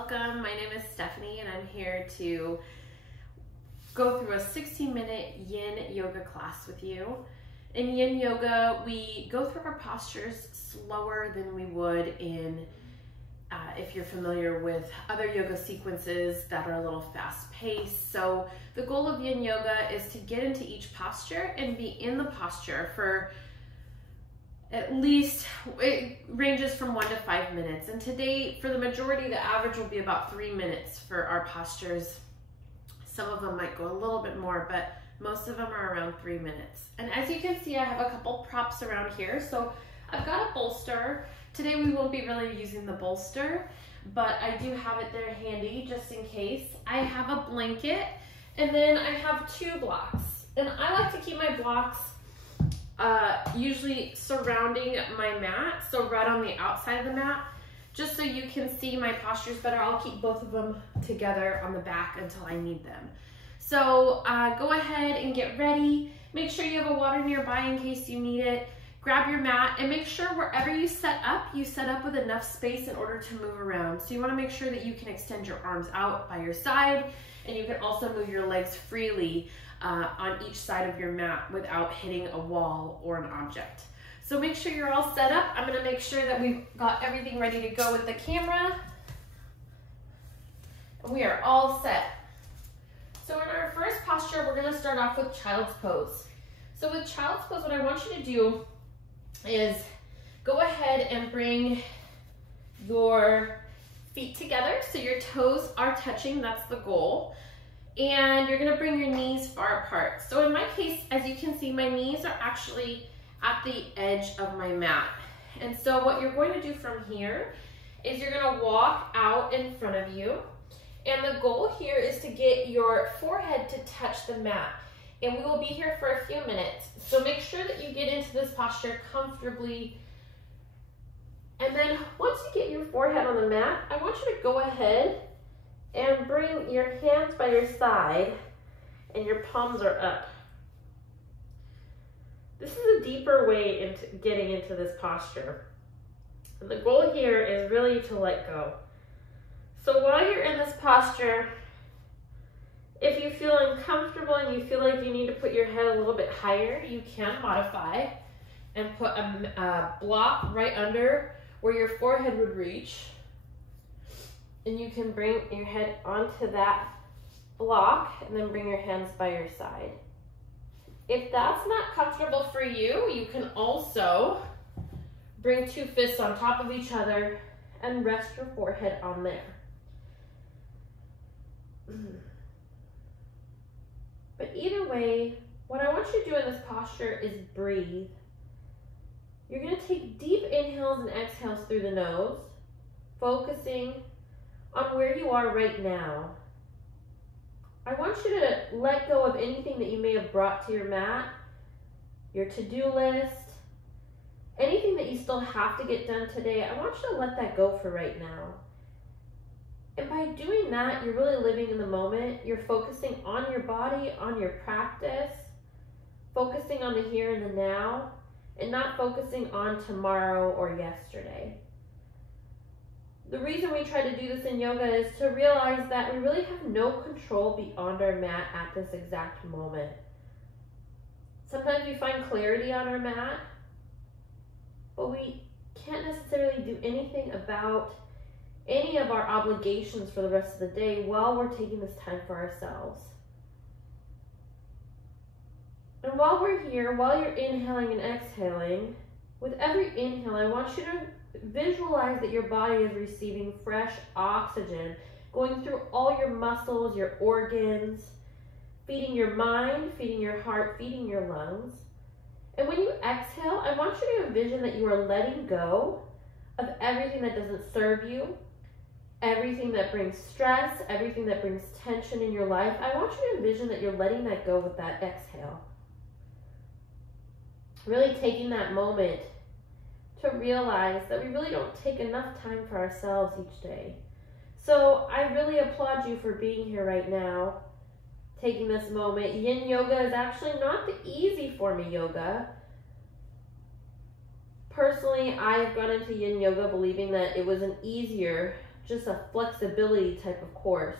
welcome. My name is Stephanie and I'm here to go through a 60-minute Yin Yoga class with you. In Yin Yoga, we go through our postures slower than we would in, if you're familiar with other yoga sequences that are a little fast-paced. So the goal of Yin Yoga is to get into each posture and be in the posture for at least, it ranges from 1 to 5 minutes. And today, for the majority, the average will be about 3 minutes for our postures. Some of them might go a little bit more, but most of them are around 3 minutes. And as you can see, I have a couple props around here. So I've got a bolster. Today we won't be really using the bolster, but I do have it there handy just in case. I have a blanket, and then I have 2 blocks. And I like to keep my blocks usually surrounding my mat, so right on the outside of the mat, just so you can see my postures better. I'll keep both of them together on the back until I need them. So go ahead and get ready. Make sure you have a water nearby in case you need it. Grab your mat and make sure wherever you set up with enough space in order to move around. So you want to make sure that you can extend your arms out by your side, and you can also move your legs freely on each side of your mat without hitting a wall or an object. So make sure you're all set up. I'm gonna make sure that we've got everything ready to go with the camera. We are all set. So in our first posture, we're gonna start off with child's pose. So with child's pose, what I want you to do is go ahead and bring your feet together so your toes are touching, that's the goal. And you're gonna bring your knees far apart. So in my case, as you can see, my knees are actually at the edge of my mat. And so what you're going to do from here is you're gonna walk out in front of you. And the goal here is to get your forehead to touch the mat. And we will be here for a few minutes. So make sure that you get into this posture comfortably. And then once you get your forehead on the mat, I want you to go ahead and bring your hands by your side and your palms are up. This is a deeper way into getting into this posture. And the goal here is really to let go. So while you're in this posture, if you feel uncomfortable and you feel like you need to put your head a little bit higher, you can modify and put a block right under where your forehead would reach. And you can bring your head onto that block and then bring your hands by your side. If that's not comfortable for you, you can also bring 2 fists on top of each other and rest your forehead on there. But either way, what I want you to do in this posture is breathe. You're going to take deep inhales and exhales through the nose, focusing on where you are right now. I want you to let go of anything that you may have brought to your mat, your to-do list, anything that you still have to get done today. I want you to let that go for right now. And by doing that, you're really living in the moment. You're focusing on your body, on your practice, focusing on the here and the now, and not focusing on tomorrow or yesterday. The reason we try to do this in yoga is to realize that we really have no control beyond our mat at this exact moment. Sometimes we find clarity on our mat, but we can't necessarily do anything about any of our obligations for the rest of the day while we're taking this time for ourselves. And while we're here, while you're inhaling and exhaling, with every inhale, I want you to visualize that your body is receiving fresh oxygen going through all your muscles, your organs, feeding your mind, feeding your heart, feeding your lungs. And when you exhale, I want you to envision that you are letting go of everything that doesn't serve you, everything that brings stress, everything that brings tension in your life. I want you to envision that you're letting that go with that exhale. Really taking that moment to realize that we really don't take enough time for ourselves each day. So I really applaud you for being here right now, taking this moment. Yin Yoga is actually not the easy form of yoga. Personally, I've gone into Yin Yoga believing that it was an easier just a flexibility type of course.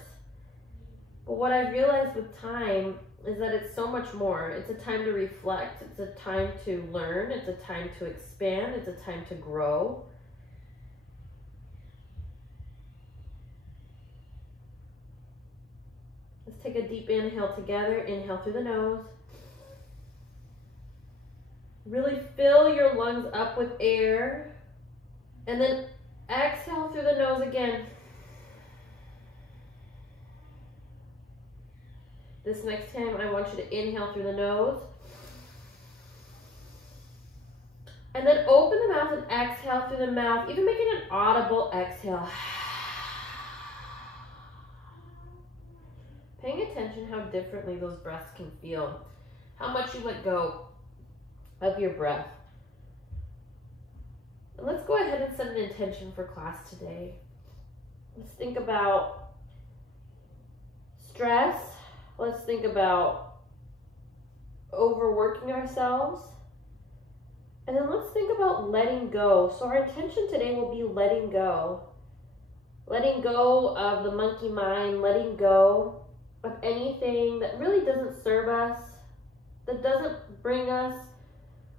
But what I've realized with time is that it's so much more. It's a time to reflect. It's a time to learn. It's a time to expand. It's a time to grow. Let's take a deep inhale together. Inhale through the nose. Really fill your lungs up with air. And then exhale through the nose again. This next time, I want you to inhale through the nose. And then open the mouth and exhale through the mouth, even making an audible exhale. Paying attention how differently those breaths can feel. How much you let go of your breath. And let's go ahead and set an intention for class today. Let's think about stress. Let's think about overworking ourselves. And then let's think about letting go. So our intention today will be letting go. Letting go of the monkey mind, letting go of anything that really doesn't serve us, that doesn't bring us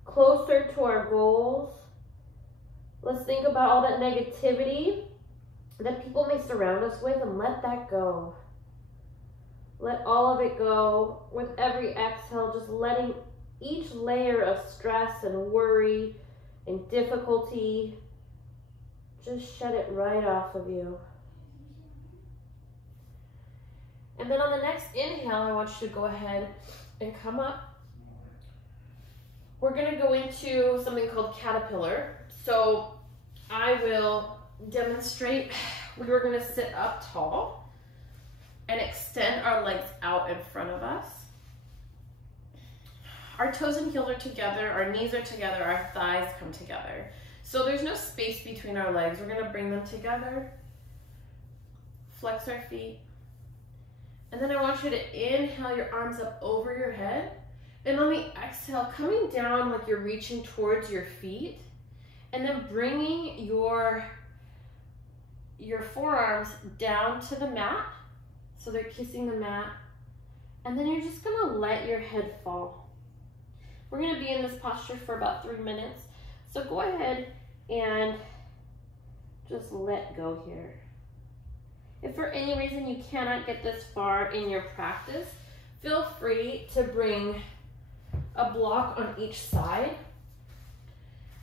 closer to our goals. Let's think about all that negativity that people may surround us with and let that go. Let all of it go. With every exhale, just letting each layer of stress and worry and difficulty, just shed it right off of you. And then on the next inhale, I want you to go ahead and come up. We're going to go into something called caterpillar. So I will demonstrate. We're going to sit up tall and extend our legs out in front of us. Our toes and heels are together, our knees are together, our thighs come together. So there's no space between our legs. We're going to bring them together, flex our feet, and then I want you to inhale your arms up over your head, and on the exhale, coming down like you're reaching towards your feet, and then bringing your forearms down to the mat, so they're kissing the mat, and then you're just gonna let your head fall. We're gonna be in this posture for about 3 minutes, so go ahead and just let go here. If for any reason you cannot get this far in your practice, feel free to bring a block on each side,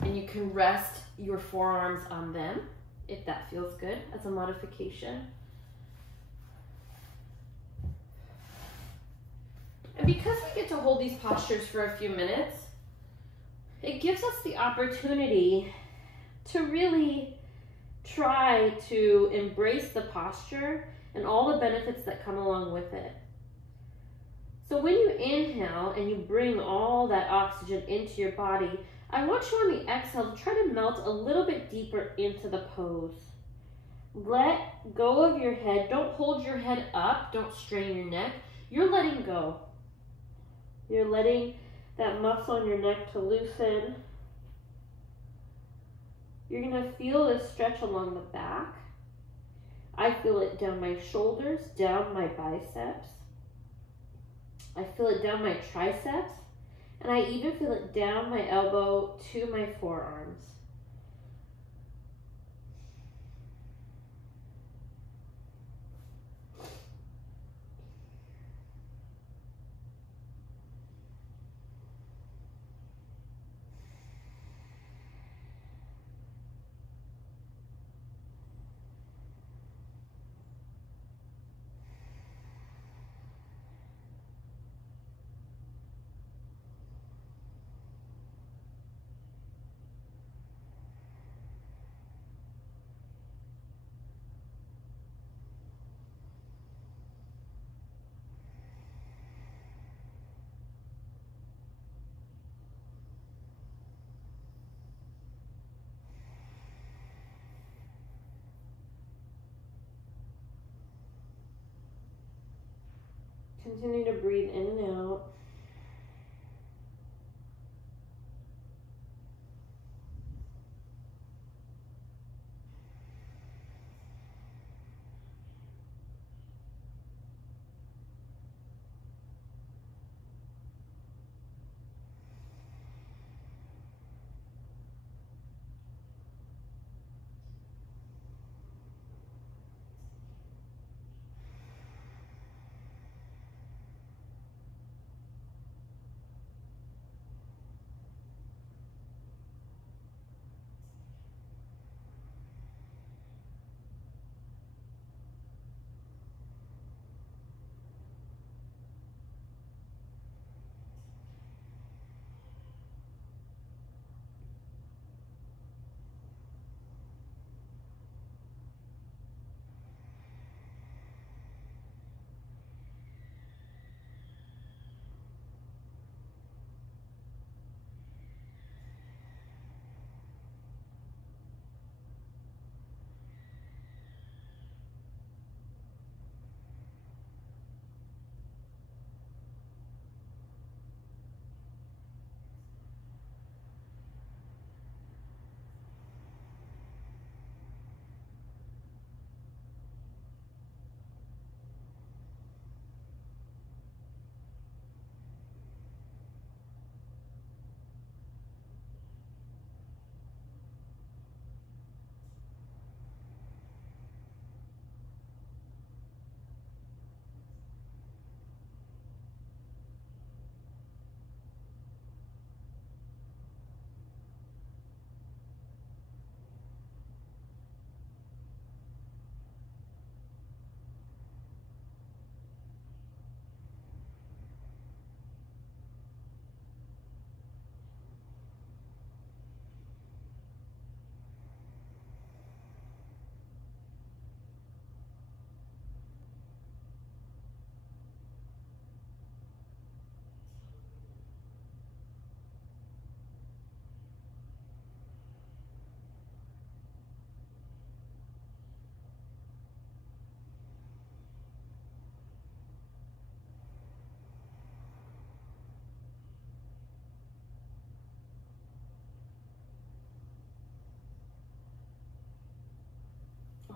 and you can rest your forearms on them if that feels good as a modification. And because we get to hold these postures for a few minutes, it gives us the opportunity to really try to embrace the posture and all the benefits that come along with it. So when you inhale and you bring all that oxygen into your body, I want you on the exhale to try to melt a little bit deeper into the pose. Let go of your head. Don't hold your head up. Don't strain your neck. You're letting go. You're letting that muscle in your neck to loosen. You're going to feel this stretch along the back. I feel it down my shoulders, down my biceps. I feel it down my triceps. And I even feel it down my elbow to my forearms. Continue to breathe in and out.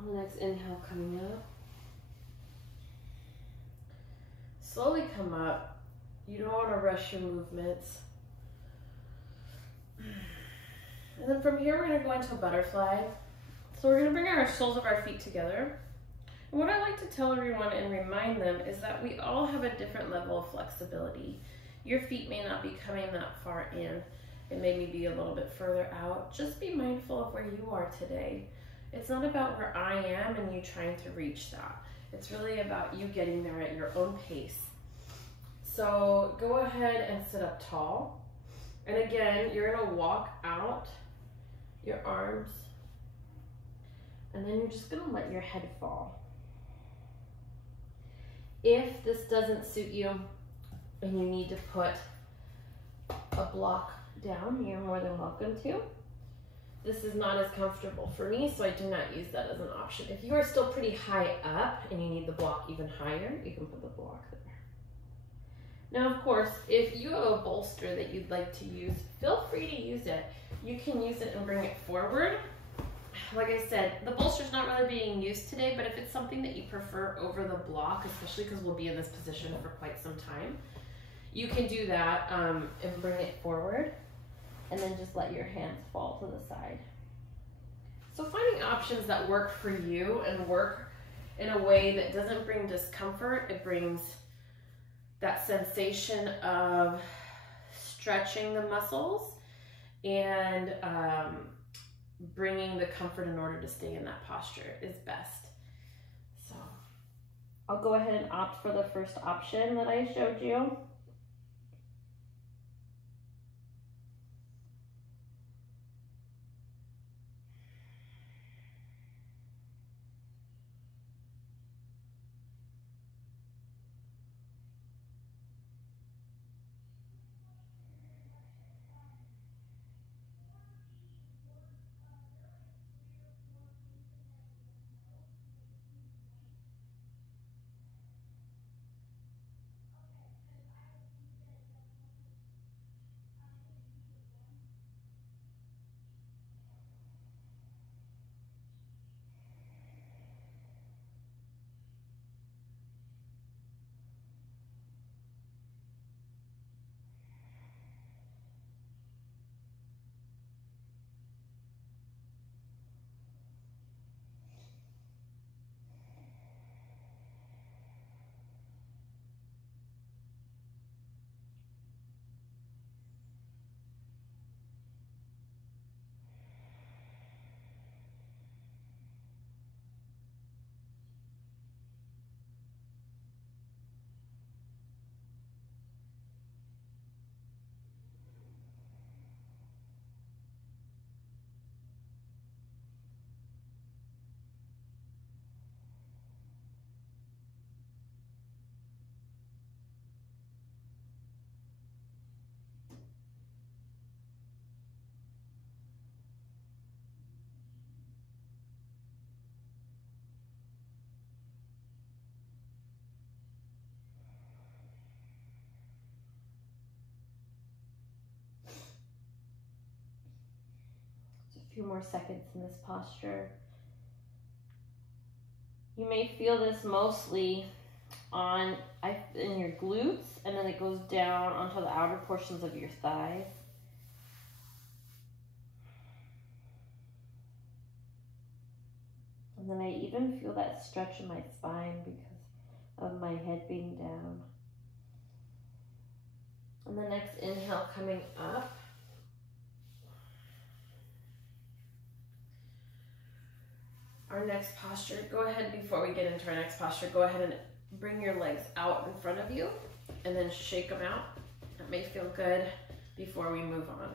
On the next inhale, coming up. Slowly come up. You don't want to rush your movements. And then from here, we're going to go into a butterfly. So we're going to bring our soles of our feet together. And what I like to tell everyone and remind them is that we all have a different level of flexibility. Your feet may not be coming that far in. It may be a little bit further out. Just be mindful of where you are today. It's not about where I am and you trying to reach that. It's really about you getting there at your own pace. So go ahead and sit up tall. And again, you're gonna walk out your arms and then you're just gonna let your head fall. If this doesn't suit you and you need to put a block down, you're more than welcome to. This is not as comfortable for me, so I do not use that as an option. If you are still pretty high up and you need the block even higher, you can put the block there. Now, of course, if you have a bolster that you'd like to use, feel free to use it. You can use it and bring it forward. Like I said, the bolster's not really being used today, but if it's something that you prefer over the block, especially because we'll be in this position for quite some time, you can do that and bring it forward. And then just let your hands fall to the side. So finding options that work for you and work in a way that doesn't bring discomfort, it brings that sensation of stretching the muscles and bringing the comfort in order to stay in that posture is best. So I'll go ahead and opt for the first option that I showed you. A few more seconds in this posture. You may feel this mostly in your glutes, and then it goes down onto the outer portions of your thighs. And then I even feel that stretch in my spine because of my head being down. And the next inhale coming up. Our next posture, go ahead, before we get into our next posture, go ahead and bring your legs out in front of you and then shake them out. That may feel good before we move on.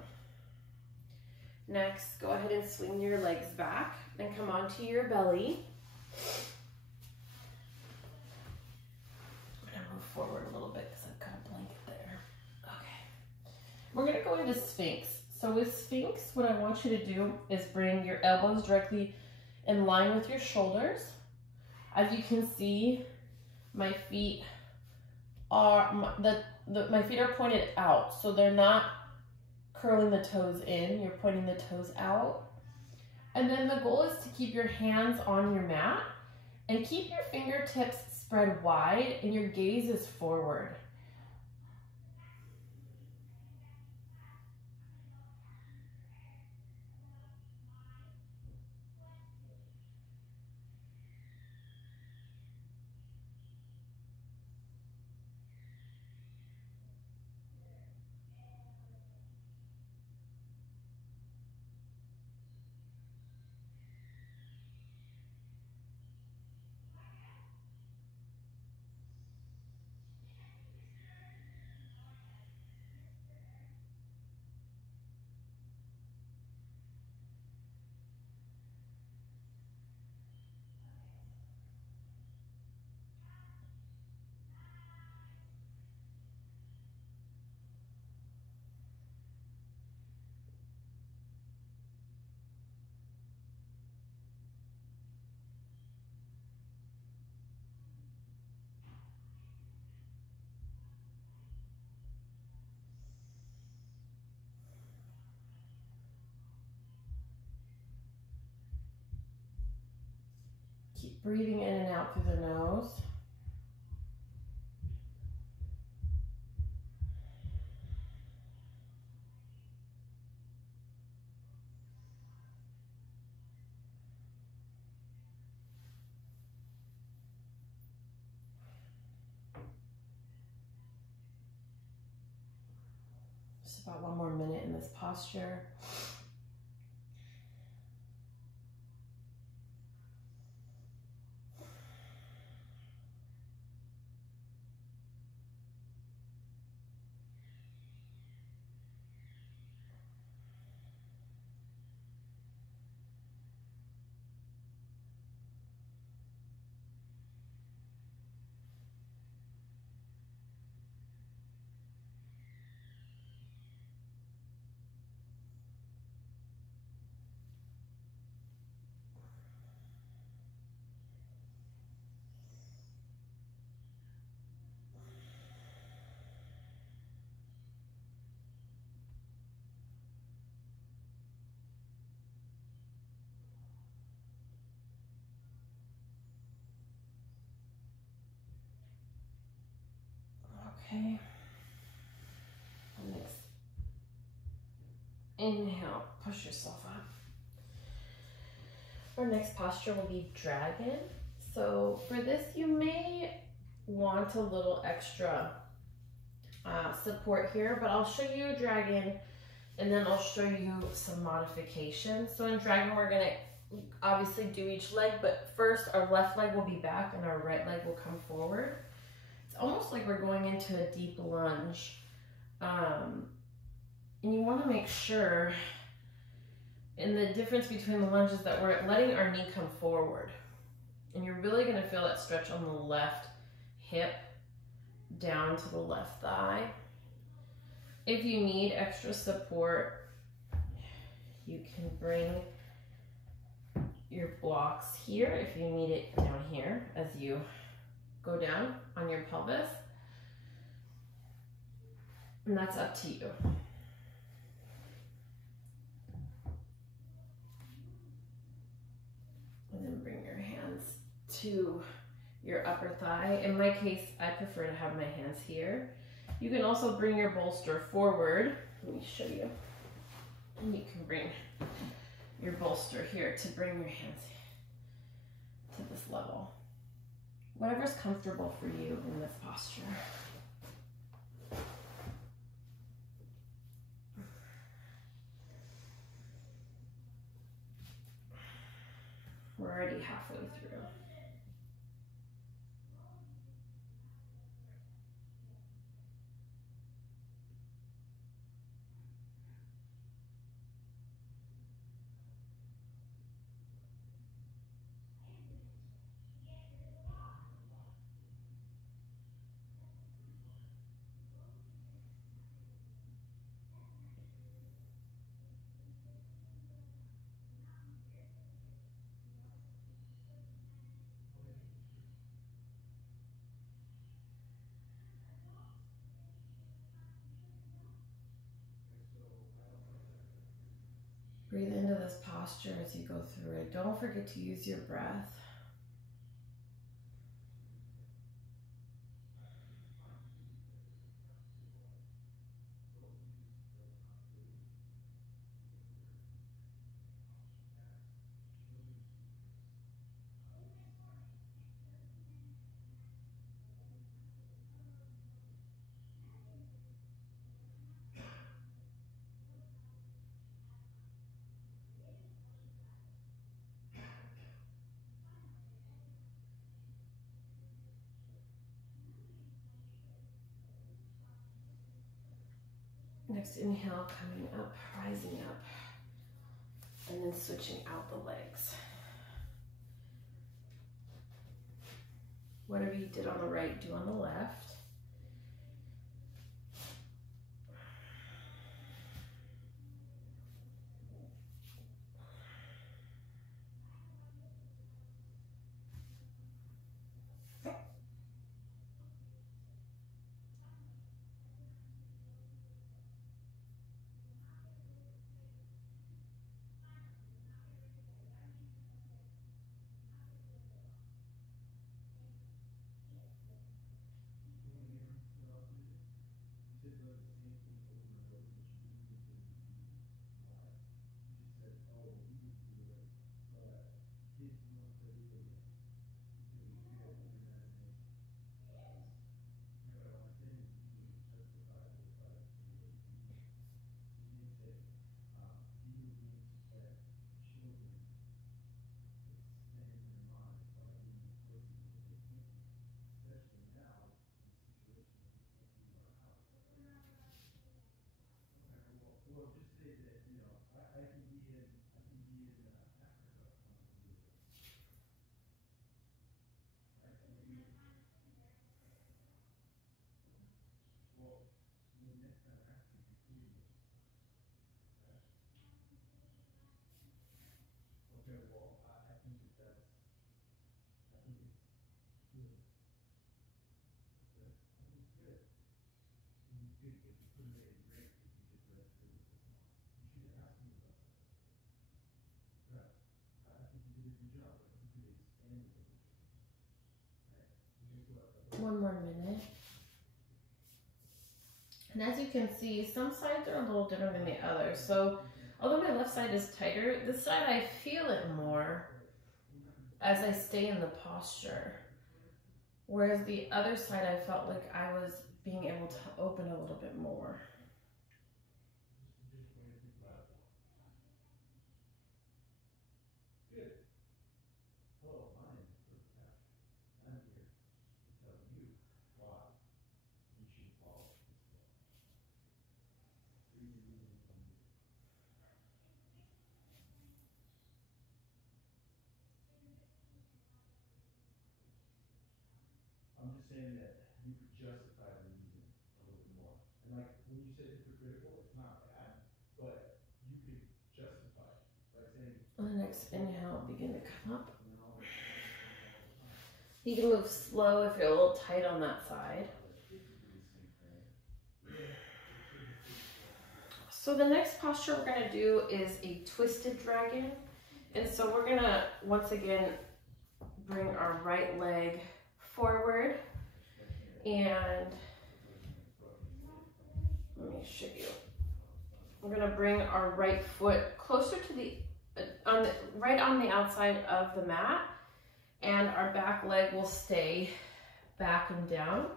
Next, go ahead and swing your legs back and come onto your belly. I'm gonna move forward a little bit because I've got a blanket there. Okay. We're gonna go into Sphinx. So with Sphinx, what I want you to do is bring your elbows directly in line with your shoulders. As you can see, my feet are my feet are pointed out, so they're not curling the toes in. You're pointing the toes out. And then the goal is to keep your hands on your mat and keep your fingertips spread wide and your gaze is forward. Keep breathing in and out through the nose. Just about one more minute in this posture. Okay. Next. Inhale, push yourself up. Our next posture will be dragon. So for this, you may want a little extra support here, but I'll show you dragon and then I'll show you some modifications. So in dragon, we're gonna obviously do each leg, but first our left leg will be back and our right leg will come forward. It's almost like we're going into a deep lunge. And you wanna make sure, and the difference between the lunges, that we're letting our knee come forward. And you're really gonna feel that stretch on the left hip down to the left thigh. If you need extra support, you can bring your blocks here if you need it down here as you go down on your pelvis. And that's up to you. And then bring your hands to your upper thigh. In my case, I prefer to have my hands here. You can also bring your bolster forward. Let me show you. And you can bring your bolster here to bring your hands to this level. Whatever's comfortable for you in this posture. We're already halfway through. Breathe into this posture. posture as you go through it. Don't forget to use your breath. Next inhale, coming up, rising up, and then switching out the legs. Whatever you did on the right, do on the left. One more minute. And as you can see, some sides are a little different than the others. So although my left side is tighter, this side I feel it more as I stay in the posture. Whereas the other side, I felt like I was being able to open a little bit more. I'm just saying that you could justify the reason a little bit more. And like when you said hypocritical, it's not bad, but you could justify it by saying. On the next inhale, begin to come up. You can move slow if you're a little tight on that side. So the next posture we're going to do is a twisted dragon. And so we're going to, once again, bring our right leg forward. And let me show you. We're going to bring our right foot closer to the, right on the outside of the mat. And our back leg will stay back and down.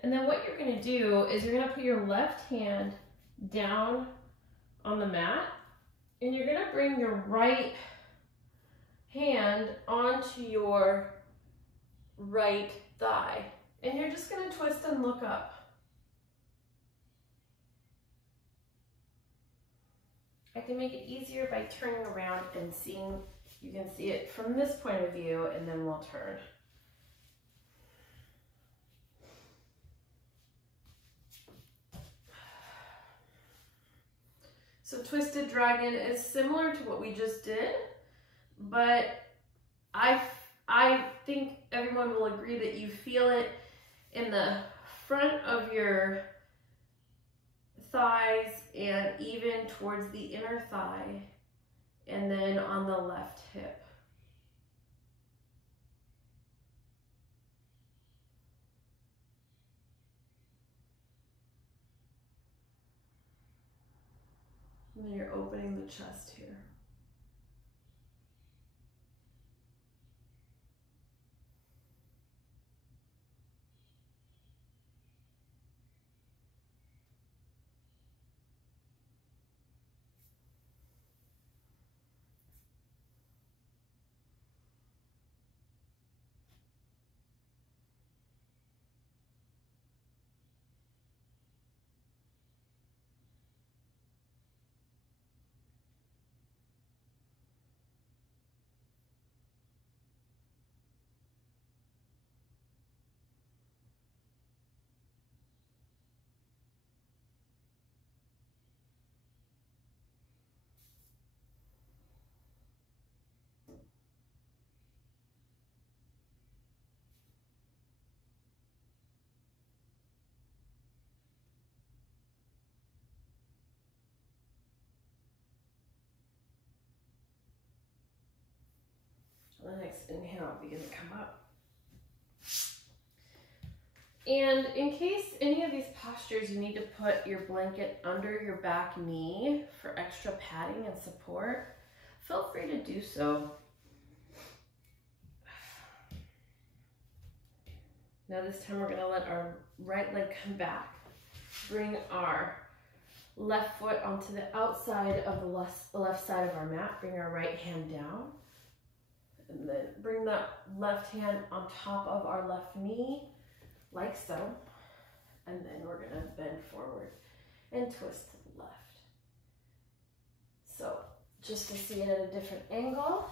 And then what you're going to do is you're going to put your left hand down on the mat, and you're going to bring your right hand onto your right thigh, and you're just going to twist and look up. I can make it easier by turning around and seeing. You can see it from this point of view, and then we'll turn. So twisted dragon is similar to what we just did, but I think everyone will agree that you feel it in the front of your thighs and even towards the inner thigh and then on the left hip. And then you're opening the chest here. The next inhale, begin to come up. And in case any of these postures you need to put your blanket under your back knee for extra padding and support, feel free to do so. Now this time we're gonna let our right leg come back. Bring our left foot onto the outside of the left side of our mat. Bring our right hand down. And then bring that left hand on top of our left knee, like so. And then we're gonna bend forward and twist to the left. So just to see it at a different angle.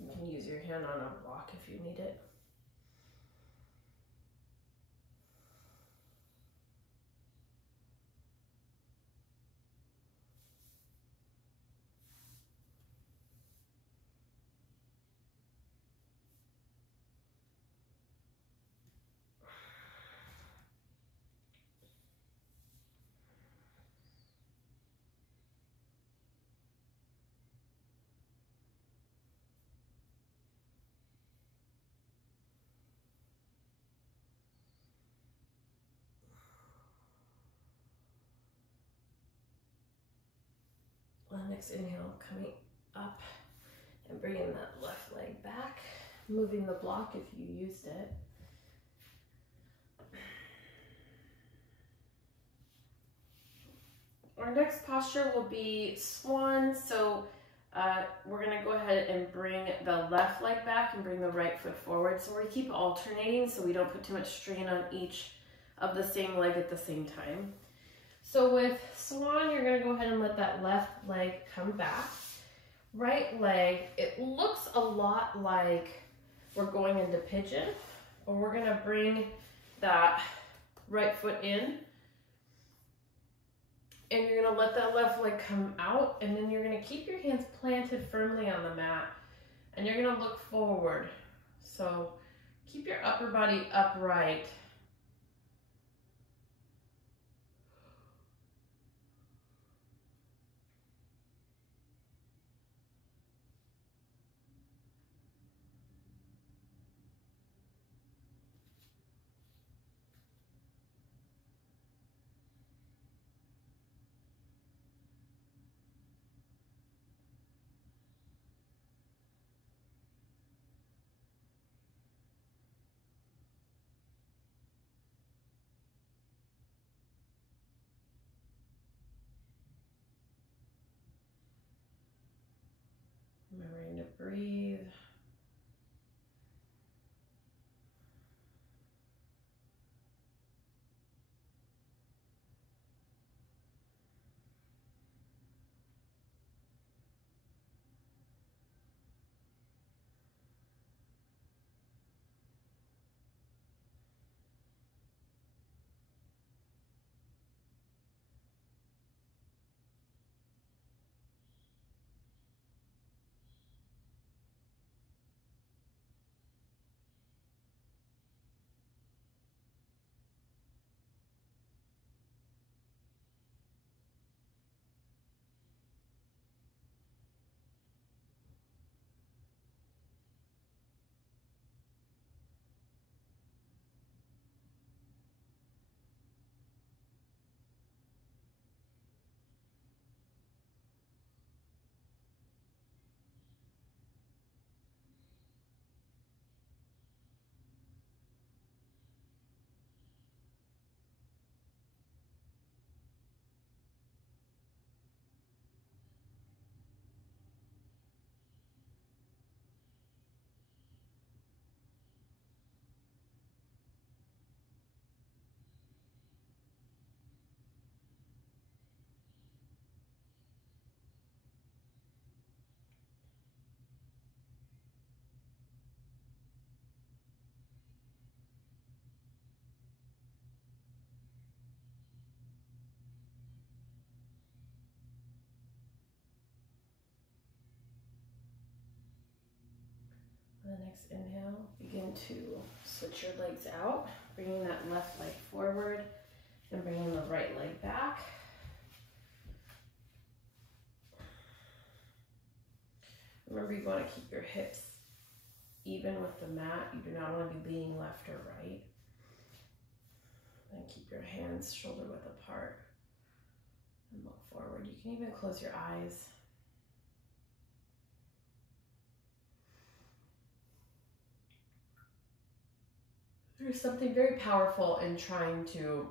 You can use your hand on a block if you need it. Next inhale, coming up and bringing that left leg back, moving the block if you used it. Our next posture will be swan. So we're gonna go ahead and bring the left leg back and bring the right foot forward. So we keep alternating so we don't put too much strain on each of the same leg at the same time. So with swan, you're gonna go ahead and let that left leg come back. Right leg, it looks a lot like we're going into pigeon, but we're gonna bring that right foot in, and you're gonna let that left leg come out, and then you're gonna keep your hands planted firmly on the mat, and you're gonna look forward. So keep your upper body upright. Remembering to breathe. the next inhale, begin to switch your legs out, bringing that left leg forward and bringing the right leg back. Remember, you want to keep your hips even with the mat. You do not want to be leaning left or right. And keep your hands shoulder width apart and look forward. You can even close your eyes. There's something very powerful in trying to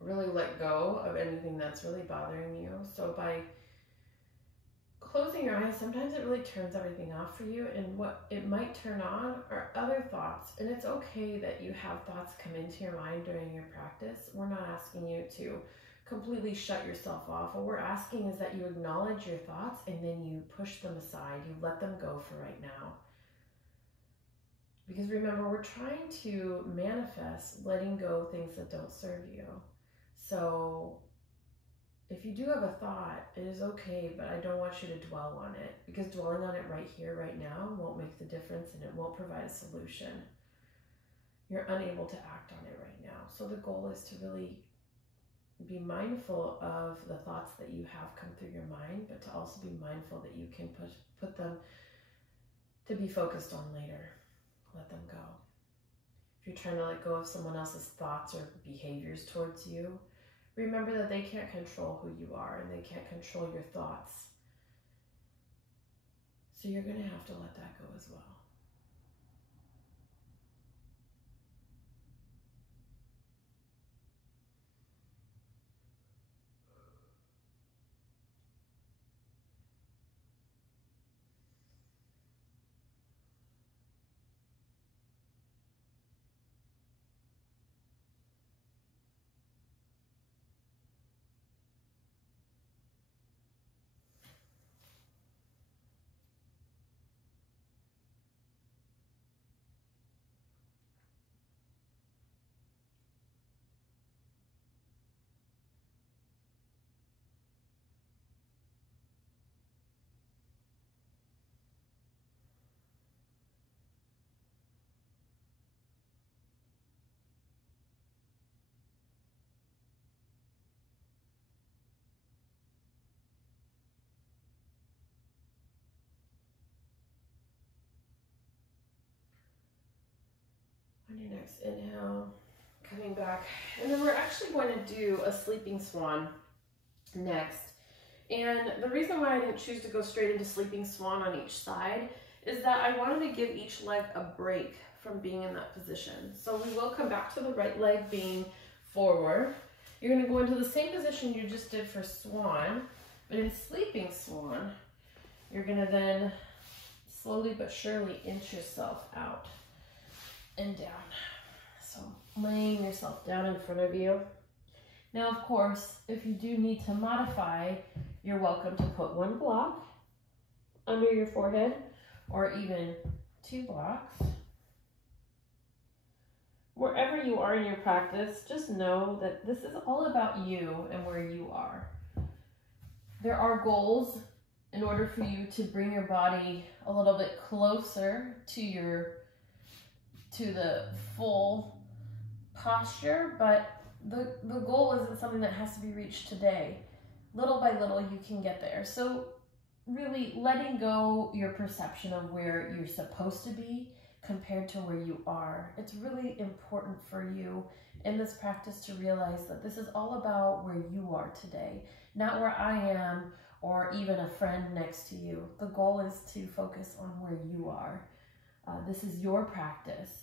really let go of anything that's really bothering you. So by closing your eyes, sometimes it really turns everything off for you, and what it might turn on are other thoughts. And it's okay that you have thoughts come into your mind during your practice. We're not asking you to completely shut yourself off. What we're asking is that you acknowledge your thoughts and then you push them aside. You let them go for right now. Because remember, we're trying to manifest letting go things that don't serve you. So if you do have a thought, it is okay, but I don't want you to dwell on it, because dwelling on it right here, right now, won't make the difference and it won't provide a solution. You're unable to act on it right now. So the goal is to really be mindful of the thoughts that you have come through your mind, but to also be mindful that you can put them to be focused on later. Let them go. If you're trying to let go of someone else's thoughts or behaviors towards you, remember that they can't control who you are and they can't control your thoughts. So you're going to have to let that go as well. On your next inhale, coming back, and then we're actually going to do a sleeping swan next. And the reason why I didn't choose to go straight into sleeping swan on each side is that I wanted to give each leg a break from being in that position. So we will come back to the right leg being forward. You're going to go into the same position you just did for swan, but in sleeping swan, you're going to then slowly but surely inch yourself out and down. So laying yourself down in front of you. Now, of course, if you do need to modify, you're welcome to put one block under your forehead or even 2 blocks. Wherever you are in your practice, just know that this is all about you and where you are. There are goals in order for you to bring your body a little bit closer to the full posture, but the goal isn't something that has to be reached today. Little by little, you can get there. So really letting go your perception of where you're supposed to be compared to where you are. It's really important for you in this practice to realize that this is all about where you are today, not where I am or even a friend next to you. The goal is to focus on where you are. This is your practice.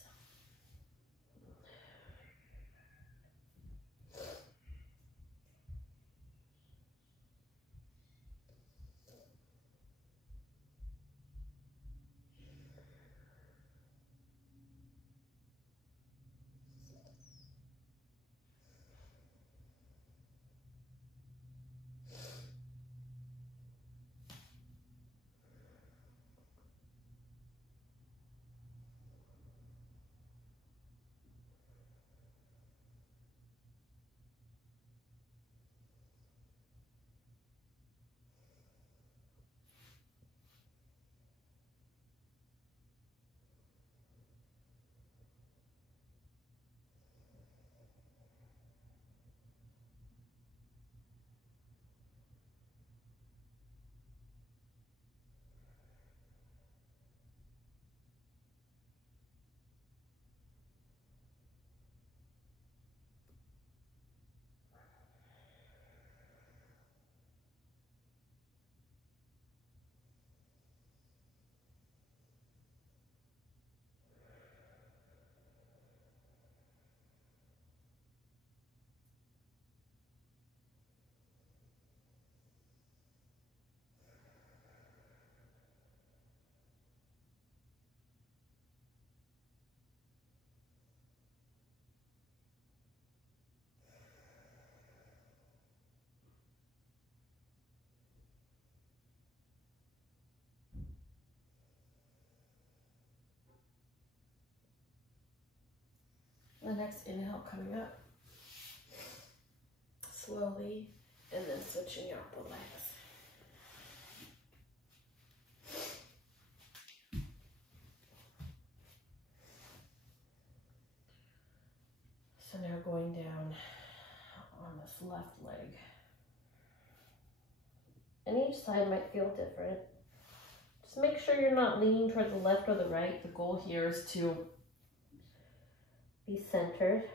The next inhale coming up slowly, and then switching out the legs. So now going down on this left leg. And each side might feel different. Just make sure you're not leaning towards the left or the right. The goal here is to be centered.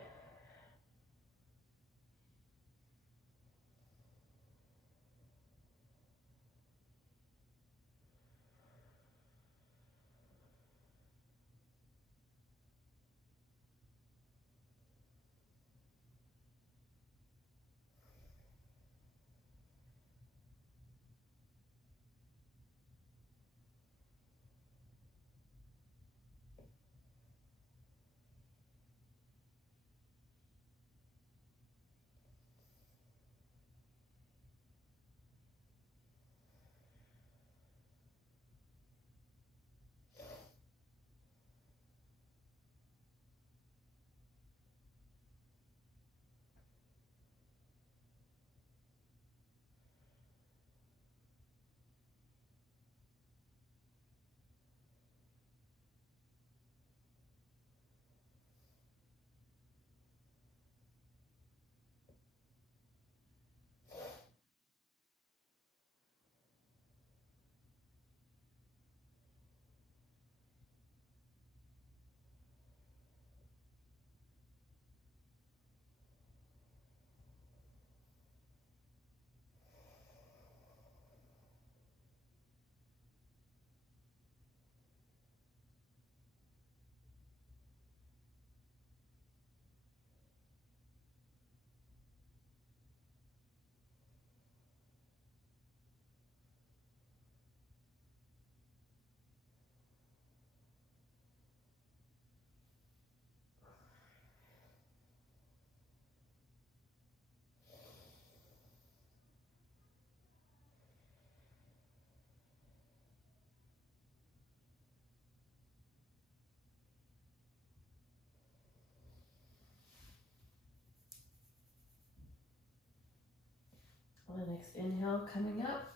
On the next inhale coming up,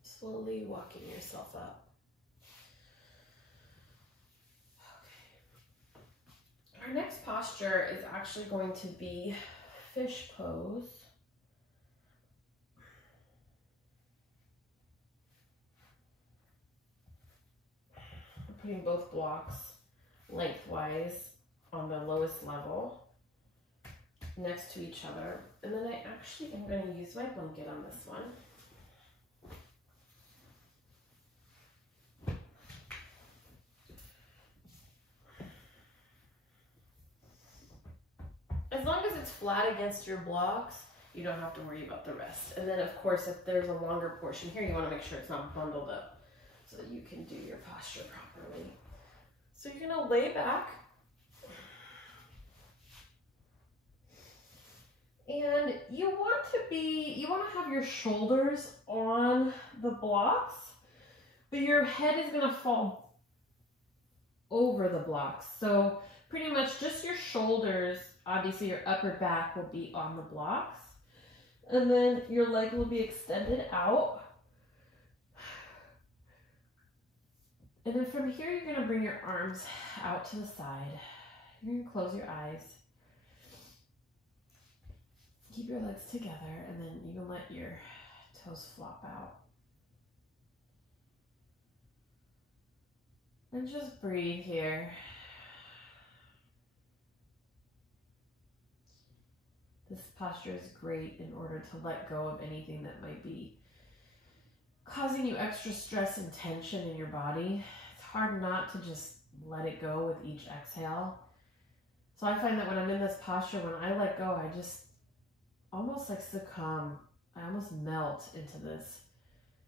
slowly walking yourself up. Okay. Our next posture is actually going to be fish pose. I'm putting both blocks lengthwise on the lowest level next to each other. And then I actually am going to use my blanket on this one. As long as it's flat against your blocks, you don't have to worry about the rest. And then of course, if there's a longer portion here, you want to make sure it's not bundled up so that you can do your posture properly. So you're going to lay back. And you want to have your shoulders on the blocks, but your head is going to fall over the blocks. So pretty much just your shoulders, obviously your upper back will be on the blocks. And then your leg will be extended out. And then from here, you're going to bring your arms out to the side. You're going to close your eyes. Keep your legs together, and then you can let your toes flop out. And just breathe here. This posture is great in order to let go of anything that might be causing you extra stress and tension in your body. It's hard not to just let it go with each exhale. So I find that when I'm in this posture, when I let go, I just almost like succumb. I almost melt into this,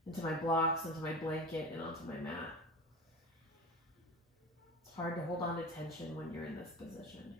into my blocks, into my blanket, and onto my mat. It's hard to hold on to tension when you're in this position.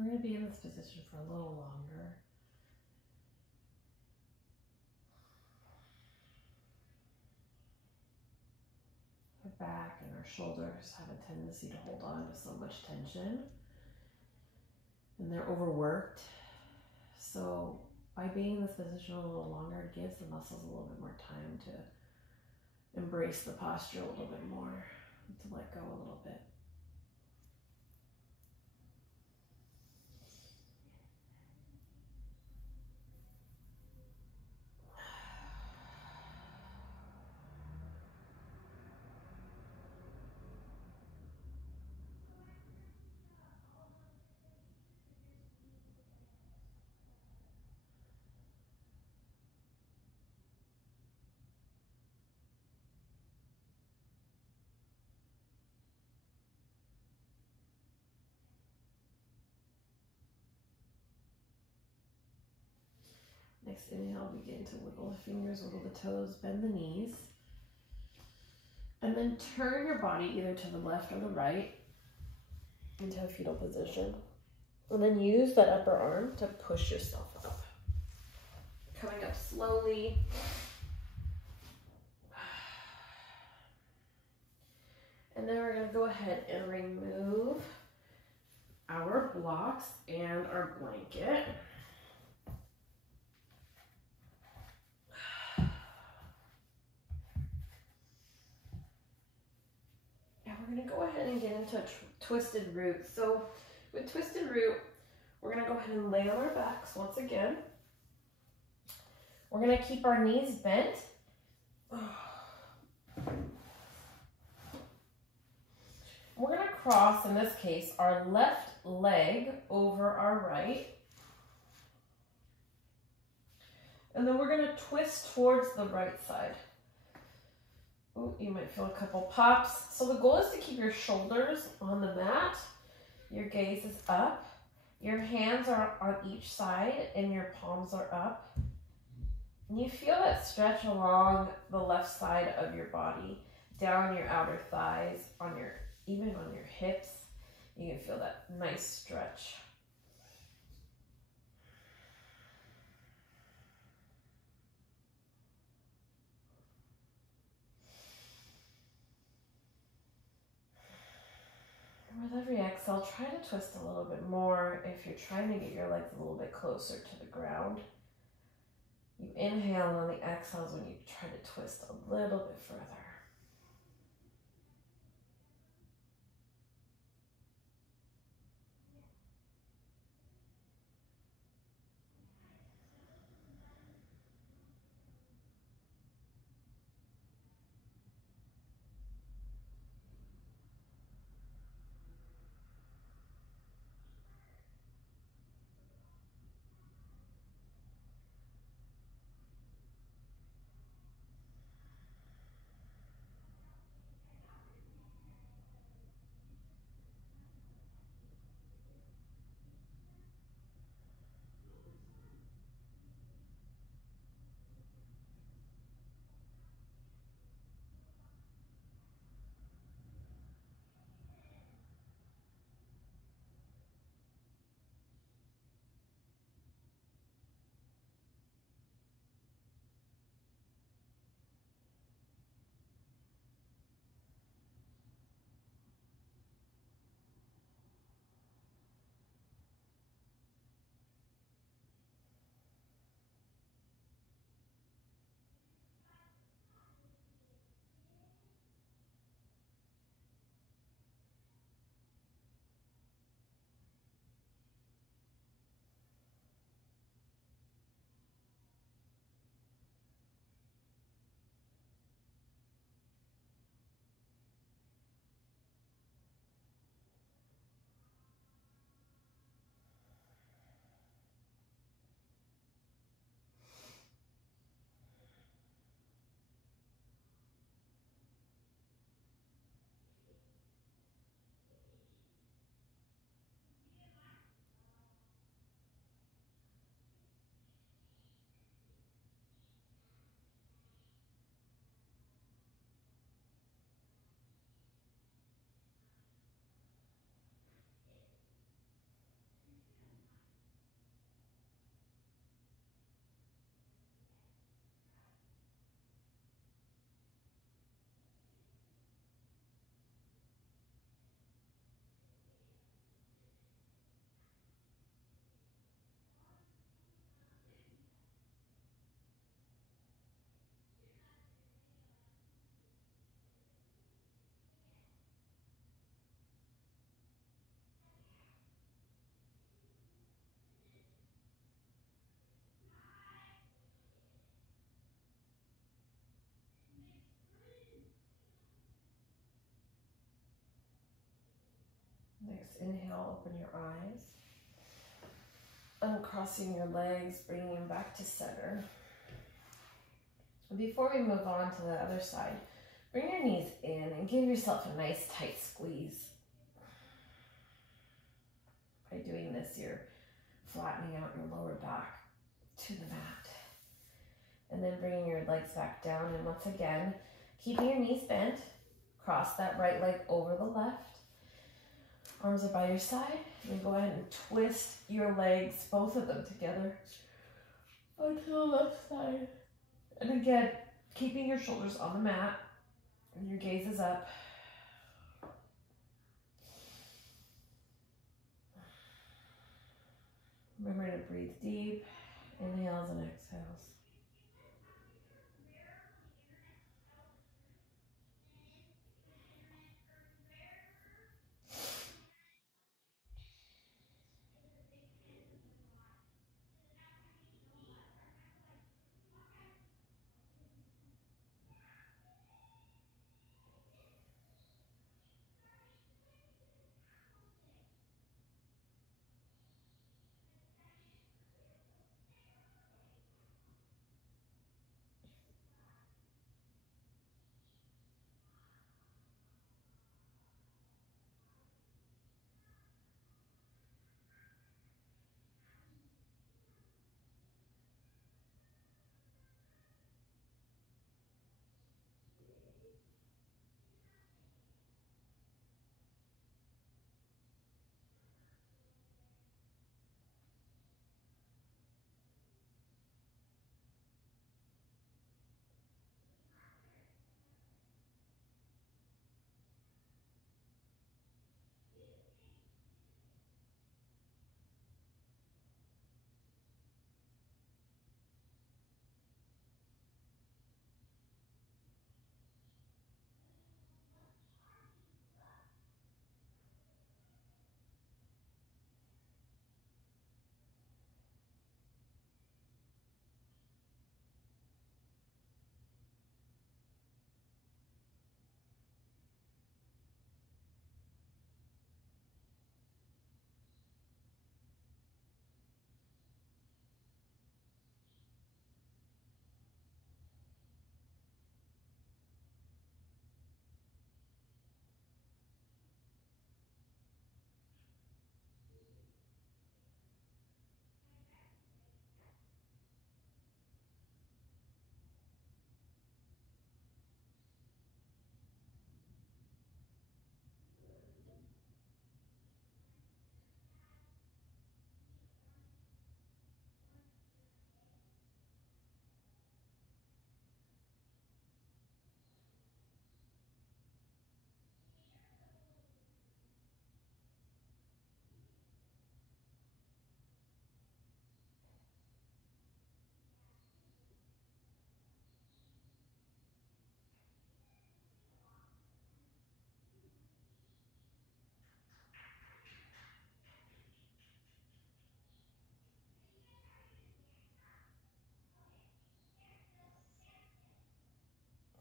We're going to be in this position for a little longer. Our back and our shoulders have a tendency to hold on to so much tension, and they're overworked. So by being in this position a little longer, it gives the muscles a little bit more time to embrace the posture a little bit more, to let go a little bit. Next inhale, begin to wiggle the fingers, wiggle the toes, bend the knees. And then turn your body either to the left or the right into a fetal position. And then use that upper arm to push yourself up. Coming up slowly. And then we're going to go ahead and remove our blocks and our blanket. We're going to go ahead and get into twisted root. So with twisted root, we're going to go ahead and lay on our backs once again. We're going to keep our knees bent. We're going to cross, in this case, our left leg over our right. And then we're going to twist towards the right side. Ooh, you might feel a couple pops. So the goal is to keep your shoulders on the mat. Your gaze is up. Your hands are on each side and your palms are up. And you feel that stretch along the left side of your body, down your outer thighs, even on your hips. You can feel that nice stretch. With every exhale, try to twist a little bit more if you're trying to get your legs a little bit closer to the ground. You inhale, and on the exhales when you try to twist a little bit further. inhale, open your eyes. Uncrossing your legs, bringing them back to center. Before we move on to the other side, bring your knees in and give yourself a nice tight squeeze. By doing this, you're flattening out your lower back to the mat. And then bringing your legs back down. And once again, keeping your knees bent, cross that right leg over the left. Arms are by your side. And go ahead and twist your legs, both of them together, onto the left side. And again, keeping your shoulders on the mat and your gaze is up. Remember to breathe deep, inhales and exhales.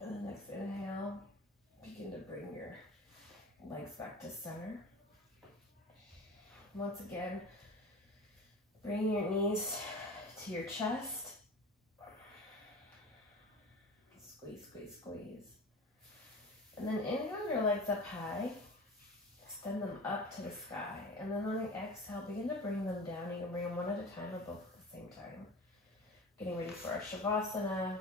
And the next inhale, begin to bring your legs back to center. Once again, bring your knees to your chest. Squeeze, squeeze, squeeze. And then inhale your legs up high. Extend them up to the sky. And then on the exhale, begin to bring them down. You can bring them one at a time or both at the same time. Getting ready for our Shavasana.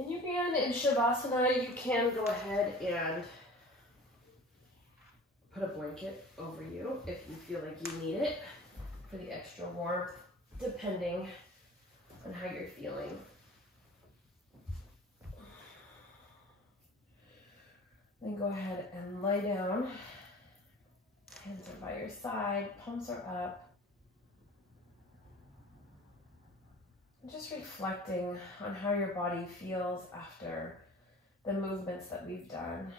And you can, in Shavasana, you can go ahead and put a blanket over you if you feel like you need it for the extra warmth, depending on how you're feeling. Then go ahead and lie down. Hands are by your side, palms are up. Just reflecting on how your body feels after the movements that we've done.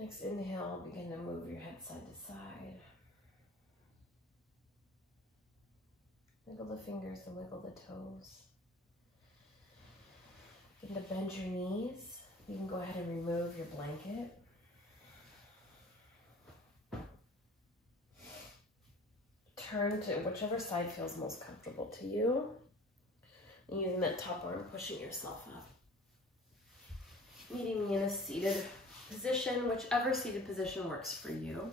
Next inhale, begin to move your head side to side. Wiggle the fingers and wiggle the toes. Begin to bend your knees. You can go ahead and remove your blanket. Turn to whichever side feels most comfortable to you. And using that top arm, pushing yourself up. Meeting me in a seated position, whichever seated position works for you.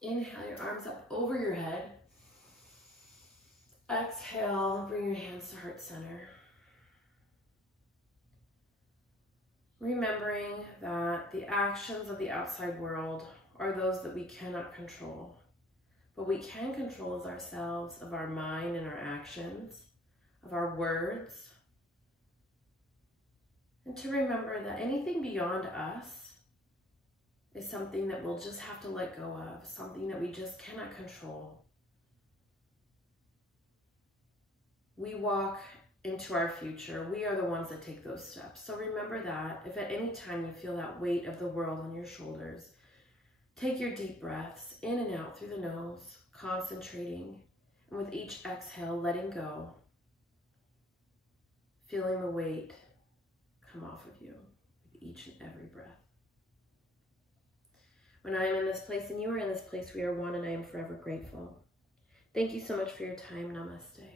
Inhale your arms up over your head. Exhale, bring your hands to heart center. Remembering that the actions of the outside world are those that we cannot control. What we can control is ourselves, of our mind and our actions, of our words. And to remember that anything beyond us is something that we'll just have to let go of, something that we just cannot control. We walk into our future. We are the ones that take those steps. So remember that. If at any time you feel that weight of the world on your shoulders, take your deep breaths in and out through the nose, concentrating, and with each exhale, letting go, feeling the weight come off of you with each and every breath. When I am in this place and you are in this place, we are one, and I am forever grateful. Thank you so much for your time. Namaste.